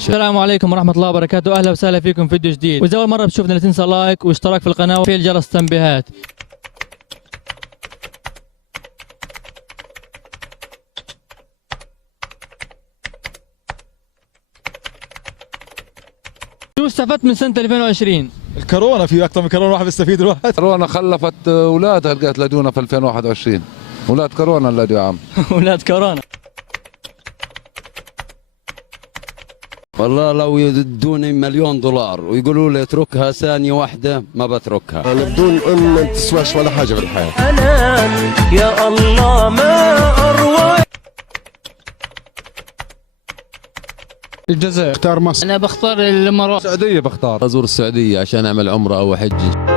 شاء الله. السلام عليكم ورحمة الله وبركاته، أهلا وسهلا فيكم في فيديو جديد، وإذا أول مرة بتشوفنا لا تنسى لايك واشتراك في القناة وفعل جرس التنبيهات. شو استفدت من سنة 2020؟ الكورونا، في اكثر من كورونا واحد بيستفيد الواحد. كورونا خلفت اولادها لقيت لدونا في 2021. اولاد كورونا اللي يا عم. أولاد كورونا. والله لو يدوني $1,000,000 ويقولوا لي اتركها ثانية واحدة ما بتركها. أنا بدون أم ما تسواش ولا حاجة في الحياة. أنام يا الله ما أروى. الجزائر. اختار مصر. أنا بختار الإمارات. السعودية بختار. ازور السعودية عشان اعمل عمرة او حج.